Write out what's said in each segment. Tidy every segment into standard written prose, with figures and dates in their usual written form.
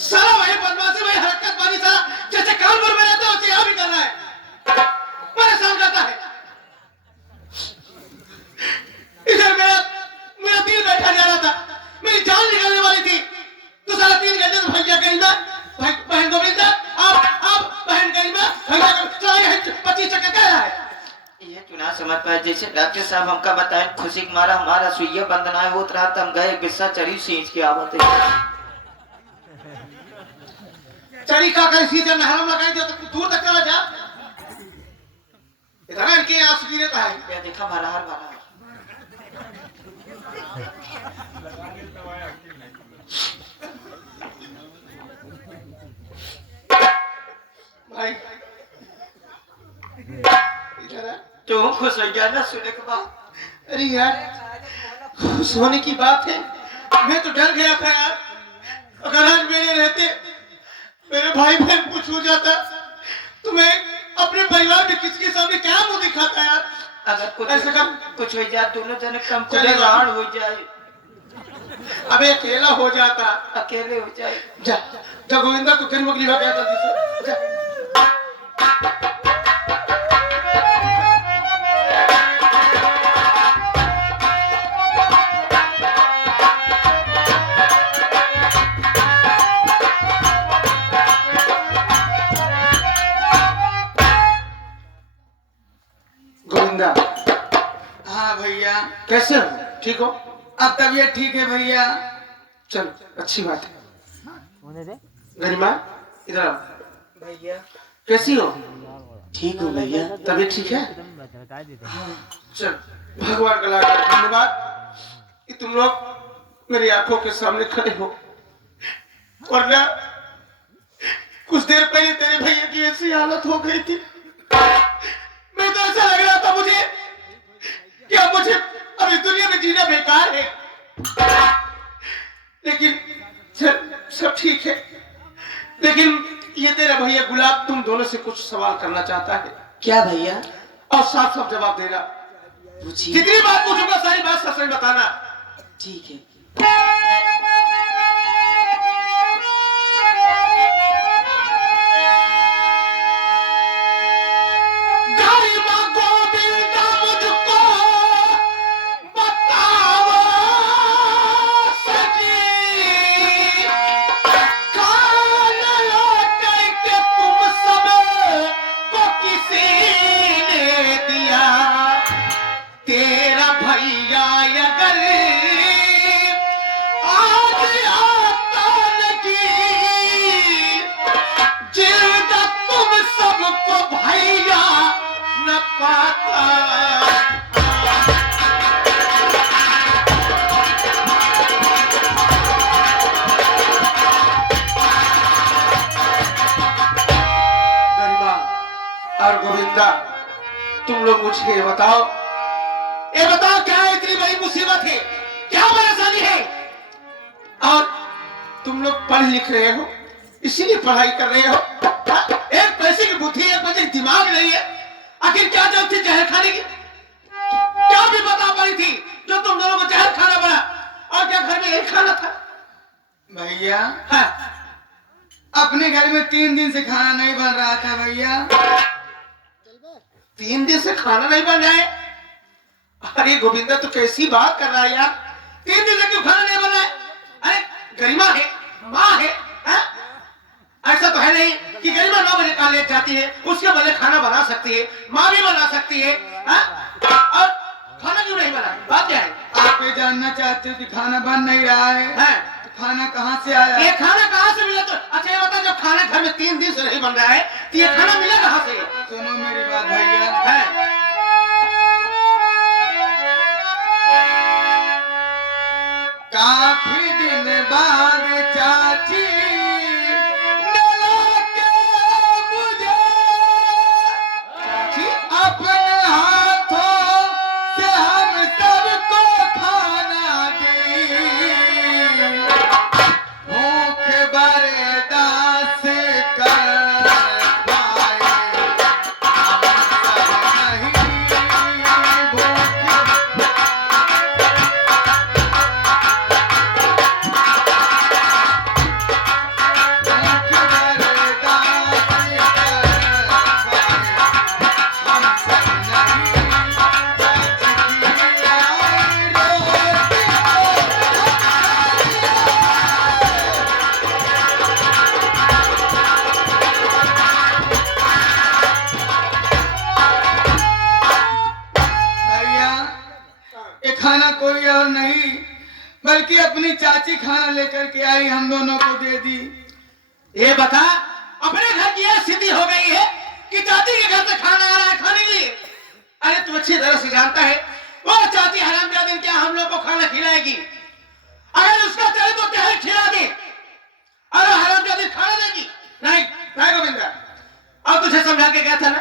साला भाई बदमाशी भाई हरकत बाजी साला जैसे कानपुर में रहता है वैसे यहाँ भी कर रहा है, परेशान करता है। इधर मेरा मेरा दिल बैठा जा रहा था, मेरी जान निकलने वाली थी, तो साला 3 घंटे से भैया करीमा भाई बहन गोविंदा आप बहन करीमा भैया साला 25 चक्कर कह रहा है। ये क्यों ना समझ पाए, जैसे डॉक्टर साहब हमका बताए खुशी के मारा हमारा सुइया बंदनाए होत रहा था, हम गए बिस्सा चरी सींच के आवत है। चरी का कर सीजन हरम लगाई दे तो दूर तक चला जा, इतना इनके आंसू गिरे था है। ये देखा भरा हर भरा भाई इधर तो खुश हो गया ना सुने के बाद। अरे यार खुश होने की बात है, मैं तो डर गया था यार, अगर आज मेरे रहते मेरे भाई बहन कुछ हो जाता तो मैं अपने परिवार में किसके सामने क्या मुंह दिखाता यार। अगर कुछ ऐसा काम कुछ हो जाए दोनों जने कम चले कुछ राण हो जाए, अबे अकेला हो जाता, अकेले हो जाए। जा जा गोविंदा को घर मगली हो गया जल्दी से जा। गोविंदा हाँ भैया, कैसे हो, ठीक हो? अब तबीयत ठीक है भैया। चल अच्छी बात है। गरिमा इधर आओ। भैया कैसी हो? ठीक हो भैया। तबीयत ठीक है? चल भगवान का लाख धन्यवाद कि तुम लोग मेरी आंखों के सामने खड़े हो, वरना कुछ देर पहले तेरे भैया की ऐसी हालत हो गई थी, मैं तो ऐसा लग रहा था मुझे कि अब मुझे अब इस दुनिया में जीना बेकार है, लेकिन सब ठीक है। लेकिन ये तेरा भैया गुलाब तुम दोनों से कुछ सवाल करना चाहता है। क्या भैया? और साफ साफ जवाब देना। पूछिए। जितनी बात पूछूंगा सारी बात सच सच बताना। ठीक है। और गोविंदा तुम लोग मुझे ये बताओ क्या इतनी बड़ी मुसीबत है, क्या परेशानी है? और तुम लोग पढ़ लिख रहे हो, इसीलिए पढ़ाई कर रहे हो। एक पैसे की बुद्धि, एक पैसे की दिमाग नहीं है। आखिर क्या जब थी जहर खाने की? क्या भी बता पाई थी जो तुम दोनों को जहर खाना पड़ा? और क्या घर में यही खाना था? भैया हाँ। अपने घर में 3 दिन से खाना नहीं बन रहा था भैया। 3 दिन से खाना नहीं बन रहा है? अरे गोविंदा तो कैसी बात कर रहा है यार, 3 दिन से क्यों खाना नहीं बन रहा है? अरे गरिमा है, माँ है, हा? ऐसा तो है नहीं कि गरिमा 9 बजे कॉलेज जाती है, उसके बदले खाना बना सकती है, माँ भी बना सकती है, हा? और खाना क्यों नहीं बना? बात क्या है? आप ये जानना चाहते हो कि खाना बन नहीं रहा है? हाँ? तो खाना कहाँ से आया? ये खाना कहाँ से मिला? तो अच्छा ये बता, जब खाना घर में 3 दिन से नहीं बन रहा है तो ये खाना मिला कहाँ से? सुनो मेरी बात भैया। है? काफी दिन बाद चाची मिला के मुझे अपने हाथों से हम सबको खाना दी, भूख बर्दाश्त कर पाए हम सब नहीं, भूख बल्कि अपनी चाची खाना लेकर के आई, हम दोनों को दे दी। ये बता, अपने घर की यह स्थिति हो गई है कि चाची के घर से खाना आ रहा है खाने के लिए। अरे तू अच्छी तरह से जानता है वो चाची हरामजादी क्या हम लोग को खाना खिलाएगी? अगर उसका चले तो क्या खिला दे, अरे हरामजादी खाना देगी? नहीं नहीं गोविंदा, अब तुझे समझा के गया था ना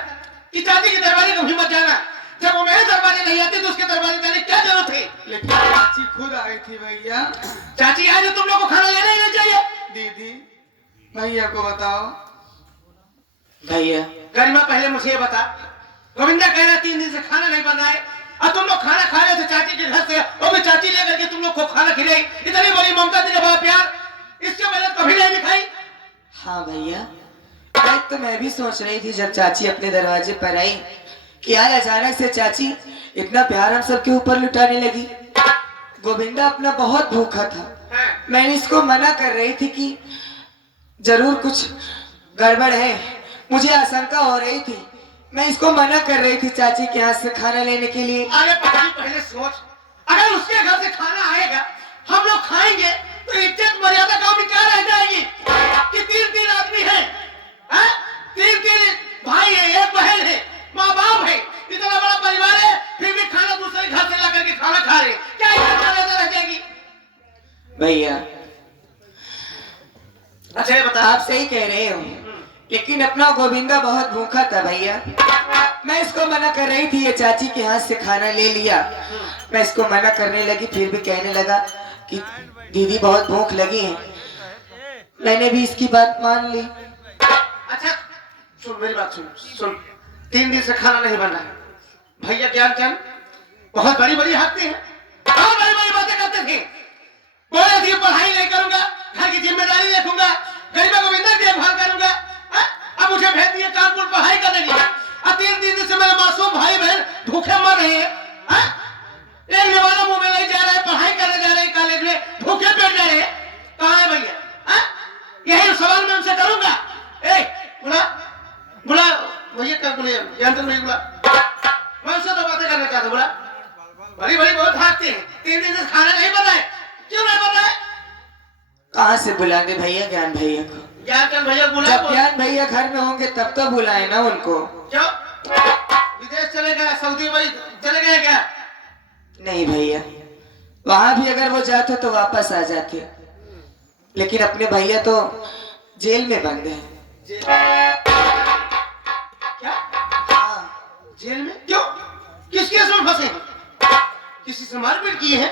कि चाची के दरबारे कभी मत जाना। जब वो मेरे दरबारे नहीं आती तो उसके दरबारे जाने की क्या जरूरत है? लेकिन चाची खुद आई थी भैया। चाची आई तो तुम लोग को खाना लेना ही नहीं चाहिए। दीदी भैया को बताओ। भैया गरिमा पहले मुझे ये बता, गोविंदा कह रहा 3 दिन से खाना नहीं बना है और तुम लोग खाना खा रहे थे चाची के घर से, वो भी चाची लेकर के तुम लोग को खाना खिलाई। इतनी बड़ी ममता थी, बड़ा प्यार, इसके पहले कभी नहीं दिखाई। हाँ भैया, एक तो मैं भी सोच रही थी जब चाची अपने दरवाजे पर आई कि यार अचानक से चाची इतना प्यार हम सबके ऊपर लुटाने लगी। गोविंदा अपना बहुत भूखा था, मैंने इसको मना कर रही थी कि जरूर कुछ गड़बड़ है, मुझे आशंका हो रही थी, मैं इसको मना कर रही थी चाची के हाथ से खाना लेने के लिए। अरे पहले सोच, अगर उसके घर से खाना आएगा हम लोग खाएंगे तो इज्जत मर्यादा गांव में क्या रह जाएगी कि 3 आदमी है, 3 भाई है, एक बहन है, माँ बाप है, इतना बड़ा परिवार है, फिर भी खाना दूसरे घर से ला करके खाना खा रहे, क्या इज्जत मर्यादा रह जाएगी? भैया अच्छा ये बता, आप सही कह रहे हो, लेकिन अपना गोविंदा बहुत भूखा था भैया। मैं इसको मना कर रही थी, ये चाची के हाथ से खाना ले लिया, मैं इसको मना करने लगी, फिर भी कहने लगा कि दीदी बहुत भूख लगी है। मैंने भी इसकी बात मान ली। अच्छा सुन मेरी बात सुन 3 दिन से खाना नहीं बना है। भैया ज्ञान बहुत बड़ी बड़ी हकते हैं, बहुत बड़ी बड़ी बातें करते थे, बोले थे पढ़ाई नहीं करूंगा, घर की जिम्मेदारी देखूंगा, गरीबा गोविंदा की देखभाल करूंगा। अब मुझे भेज दिए कानपुर पढ़ाई करने के लिए, और 3 दिन से मेरे मासूम भाई बहन भूखे मर रहे हैं। एक निवाला मुंह में नहीं जा रहा है, पढ़ाई करने जा रहे हैं कॉलेज में, भूखे बैठ जा रहे हैं। कहाँ है भैया? यही सवाल मैं उनसे करूंगा। बुला भैया क्या बोले, यंत्र नहीं बुला, मैं उनसे तो बातें करना चाहता हूँ। बुला, बड़ी बड़ी बहुत भागते हैं, 3 दिन से खाना नहीं बना है, क्यों नहीं बना है? कहाँ से बुलाएंगे भैया ज्ञान भैया को? ज्ञान भैया बुला, जब ज्ञान भैया घर में होंगे तब तो बुलाए ना उनको। क्यों विदेश चले गए, सऊदी भाई चले गए क्या? नहीं भैया, वहां भी अगर वो जाते तो वापस आ जाते, लेकिन अपने भैया तो जेल में बंद है। क्या? जेल में क्यों? किस केस में फंसे? किसी से मारपीट की है,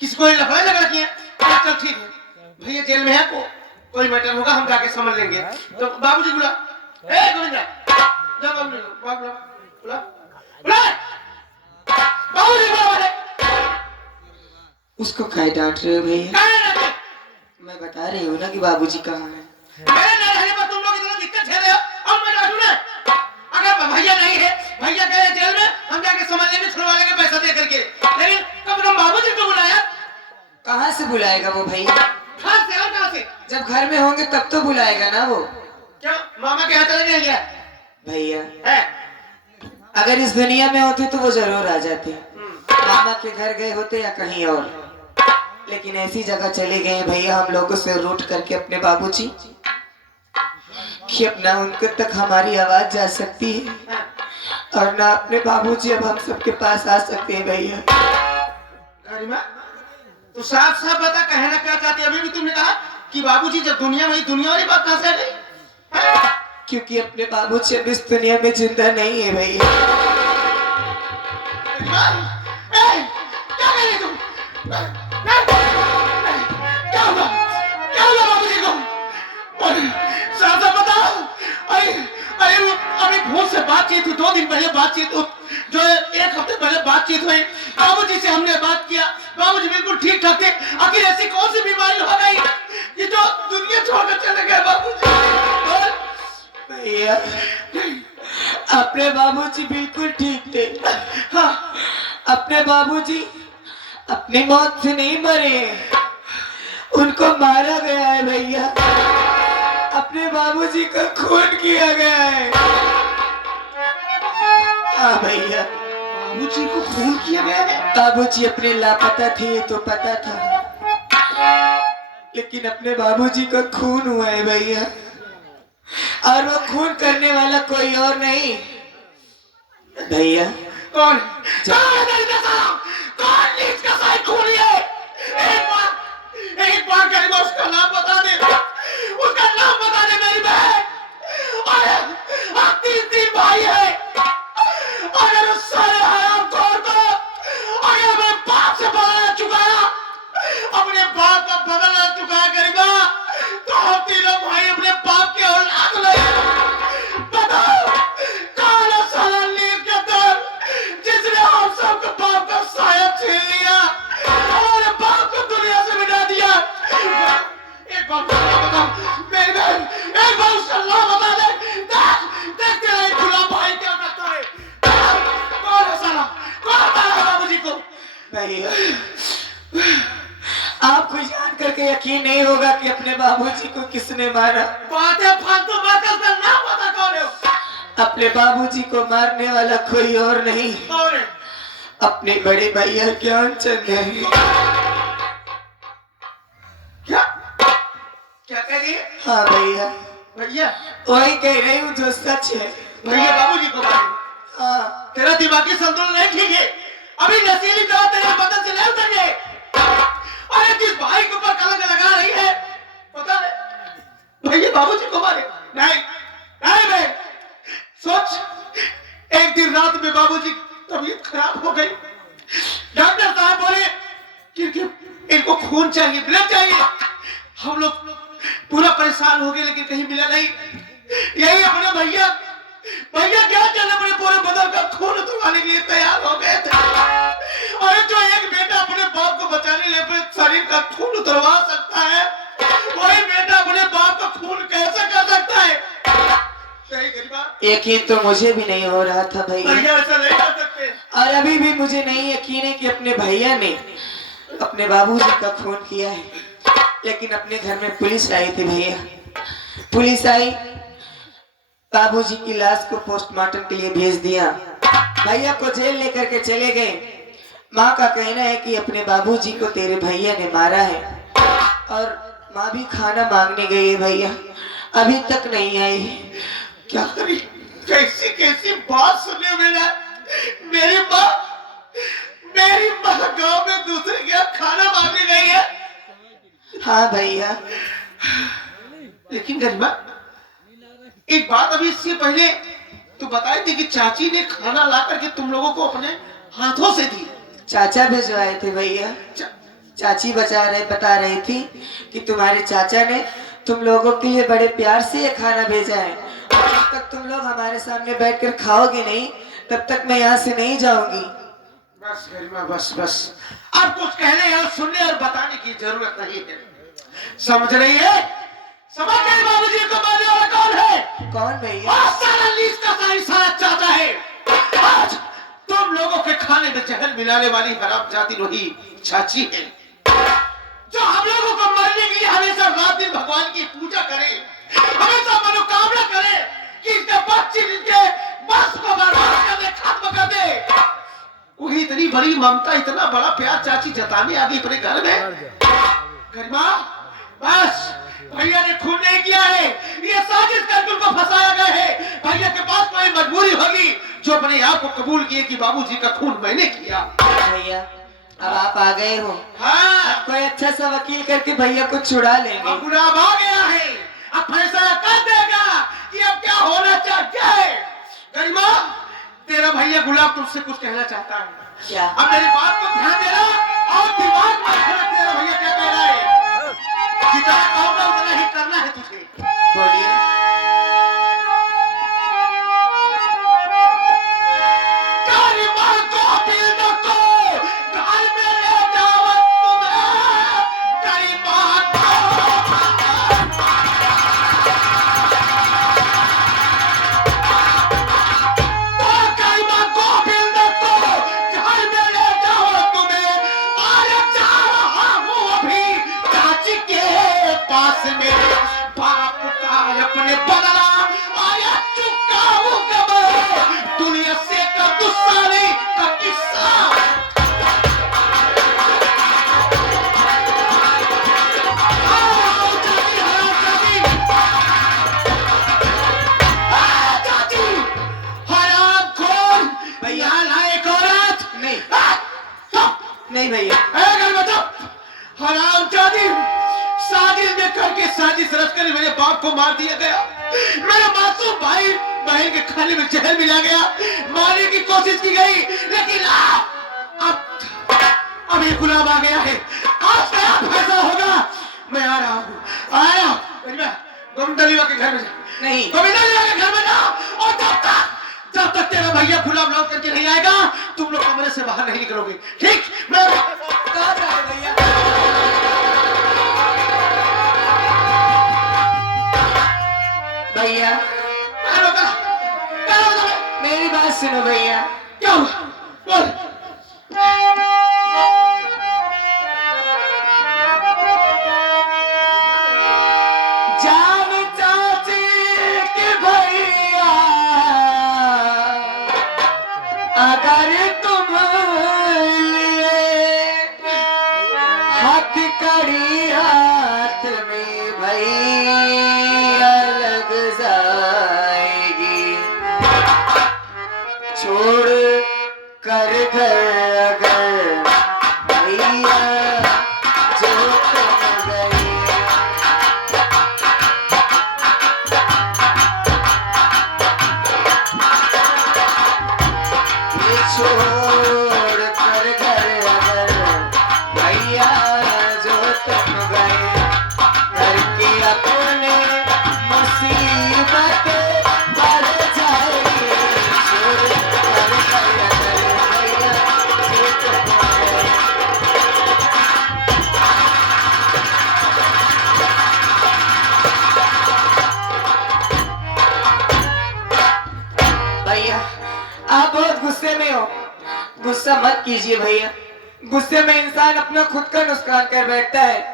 किसी को लफड़ा झगड़ा किया? चल ठीक है, भैया जेल में है, कोई मैटर होगा हम जाके समझ लेंगे। तो बाबूजी बुला, ए गोविंदा जा, बाबूजी बुला बाबूजी बुला। उसको क्या डांट रहे हो भैया? मैं बता रही हूँ ना कि बाबूजी कहाँ है। मेरे न रहने पर तुम लोग इतना दिक्कत झेल रहे हो, अब मैं डांटू ना? अगर भैया नहीं है, भैया गए जेल में, हम जाके समझ लेंगे, छुड़वा लेंगे पैसा दे करके, लेकिन कब तुम बाबूजी को बुलाया? कहाँ से बुलाएगा वो भैया? कहाँ से और कहाँ से? जब घर में होंगे तब तो बुलाएगा ना वो। क्यों मामा के यहाँ चले गए क्या? भैया है? अगर इस दुनिया में होते तो वो जरूर आ जाते, मामा के घर गए होते या कहीं और, लेकिन ऐसी जगह चले गए भैया हम लोगों से रूठ करके अपने बाबूजी, कि अब ना उनको तक हमारी आवाज जा सकती है और ना अपने बाबूजी अब हम सबके पास आ सकते हैं भैया। गरिमा तो साफ साफ बता, कहना क्या चाहती है? अभी भी तुमने कहा कि बाबूजी जब दुनिया में, दुनिया वाली बात कहाँ से आ गई? क्योंकि अपने बाबूजी अब इस दुनिया में जिंदा नहीं है भैया। क्या कर रही तुम? क्या हुआ बाबूजी को? साफ साफ बताओ। अरे अभी फोन से बातचीत हुई, 2 दिन पहले बातचीत हुई, जो 1 हफ्ते पहले बातचीत हुई, बाबूजी से हमने बात किया, बाबूजी बिल्कुल ठीक ठाक थे। आखिर ऐसी कौन सी बीमारी हो गई कि जो दुनिया छोड़कर चले गए बाबूजी? भैया अपने बाबूजी बिल्कुल ठीक थे। हाँ, अपने बाबूजी अपनी मौत से नहीं मरे, उनको मारा गया है भैया, अपने बाबूजी का खून किया गया है। हाँ भैया, बाबूजी को खून किया गया है। बाबूजी अपने लापता थे तो पता था, लेकिन अपने बाबूजी का खून हुआ है भैया, और वो खून करने वाला कोई और नहीं भैया। कौन कौन नीच का साई खूनी है? एक बार करीब उसका नाम बता दे, उसका नाम बता दे मेरी बहन। और तीन भाई है, अगर उस सारे हरामखोर को अगर मैं बाप से बदला चुकाया, अपने बाप का बदला चुकाया करीबा, तो हम तीनों भाई अपने बाप के औलाद नहीं। बताओ कौन है साला नीच का दर जिसने हम सबके बाप का साया छीन लिया, हमारे बाप को दुनिया से मिटा दिया। एक बार बताओ मेरी बहन, एक बार उसका नाम बता दे। देख तेरा एक गुलाम भाई क्या करता है। कौन है साला, कौन मारा बाबूजी को? भैया आपको जान करके यकीन नहीं होगा कि अपने बाबूजी को किसने मारा। बातें फालतू मत कर, उसका नाम बता कौन है। अपने बाबूजी को मारने वाला कोई और नहीं, कौन है? अपने बड़े भैया ज्ञानचंद है। क्या क्या कह रही है? हाँ भैया, भैया वही कह रही हूँ जो सच है। भैया बाबूजी को मारे। हाँ तेरा दिमागी संतुलन नहीं ठीक है, अभी नशीली दवा तेरे बदन से नहीं उतर गए। अरे जिस भाई के ऊपर कलंक लगा रही है, पता है भैया बाबूजी को मारे। नहीं नहीं भाई, सोच एक दिन रात में बाबूजी की तबीयत खराब हो गई, डॉक्टर साहब बोले कि इनको खून चाहिए, ब्लड चाहिए। हम लोग पूरा परेशान हो गए, लेकिन कहीं मिला नहीं। यही अपने भैया क्या चल अपने पूरे बदन का खून उतरवाने के लिए तैयार हो गए थे। और जो एक बेटा अपने बाप को बचाने ले पे शरीर का खून उतरवा सकता है, वही बेटा अपने बाप का खून कैसे कर सकता है? सही गरीबा, यकीन तो मुझे भी नहीं हो रहा था भैया, भैया ऐसा नहीं कर सकते। और अभी भी मुझे नहीं यकीन है कि अपने भैया ने अपने बाबूजी का खून किया है। लेकिन अपने घर में पुलिस आई थी भैया, पुलिस आई, बाबूजी की लाश को पोस्टमार्टम के लिए भेज दिया, भैया को जेल लेकर के चले गए। माँ का कहना है कि अपने बाबूजी को तेरे भैया ने मारा है, और माँ भी खाना मांगने गई है भैया, अभी तक नहीं आई। क्या करी, कैसी कैसी बात सुनने मिला। मेरी माँ गांव में दूसरे के यहाँ खाना मांगने गई है। हाँ भैया, लेकिन गरिमा एक बात, अभी इससे पहले तू बताई थी कि चाची ने खाना ला करके तुम लोगों को अपने हाथों से दी। चाचा भिजवाए थे भैया, चाची बता रही थी कि तुम्हारे चाचा ने तुम लोगों के लिए बड़े प्यार से ये खाना भेजा है, और जब तक तुम लोग हमारे सामने बैठकर खाओगे नहीं, तब तक मैं यहाँ से नहीं जाऊंगी। बस गरिमा बस, अब कुछ कहने और सुनने और बताने की जरूरत नहीं है। समझ रही है? समझ गए बाबूजी को मारने वाला कौन है? कौन भैया? सारा लीज का सारा चाहता है। आज तुम लोगों के खाने में जहर मिलाने वाली हराम जाति वही चाची है, जो हम लोगों को मारने के लिए हमेशा रात दिन भगवान की पूजा करे, हमेशा मनोकामना करे कि इसके बच्चे इनके बस को बर्बाद कर दे, खत्म कर दे। वही इतनी बड़ी ममता, इतना बड़ा प्यार चाची जताने आ गई अपने घर में। गरिमा बस, भैया ने खून नहीं किया है, ये साजिश करके उनको फंसाया गया है। भैया के पास कोई मजबूरी होगी जो अपने आप को कबूल किए कि बाबूजी का खून मैंने किया। भैया अब आप आ गए हो, हाँ, कोई अच्छा सा वकील करके भैया को छुड़ा लेंगे। अब गुलाब आ गया है, अब फैसला कर देगा कि अब क्या होना चाहिए। गरिमा तेरा भैया गुलाब तुझसे कुछ कहना चाहता है। क्या? अब मेरी बात को ध्यान देना और दिमाग में रखना, तेरा भैया क्या कह रहा है। जितना कहूंगा उतना ही करना है तुझे। बोलिए। गरिमा को बिल को घर में ले जाओ तुम्हें। गरिमा को बिल को घर में ले जाओ तुम्हें। आज जा रहा हूँ करके साजिश रचकर मेरे बाप को मार दिया गया। मेरा मासूम भाई बहन के खाने में जहर मिला गया। मारने की कोशिश की गई, लेकिन अब ये गुलाम आ गया है। आज नया फैसला होगा। मैं आ रहा हूँ, आया। गोविंदा लीला के घर में जा। नहीं गोविंदा लीला के घर में जा, और जब तक तेरा भैया गुलाम लौट करके नहीं आएगा, तुम लोग कमरे से बाहर नहीं निकलोगे। ठीक? मैं कहाँ जा रहे भैया? भैया मेरी बात सुनो भैया। क्या हुआ? बोल। जान चाची के भैया अगर तुम लिए हाथ कड़ी हाथ में भैया लग जाएगी। छोड़ कर घर अगर भैया जो तुम गए। छोड़ कर घर अगर भैया जो तुम गए। घर की अपने मुसीबत बढ़ जाएगी। छोड़ कर घर अगर भैया जो तुम गए। भैया आप बहुत गुस्से में हो। गुस्सा मत कीजिए भैया। गुस्से में इंसान अपना खुद का नुकसान कर बैठता है।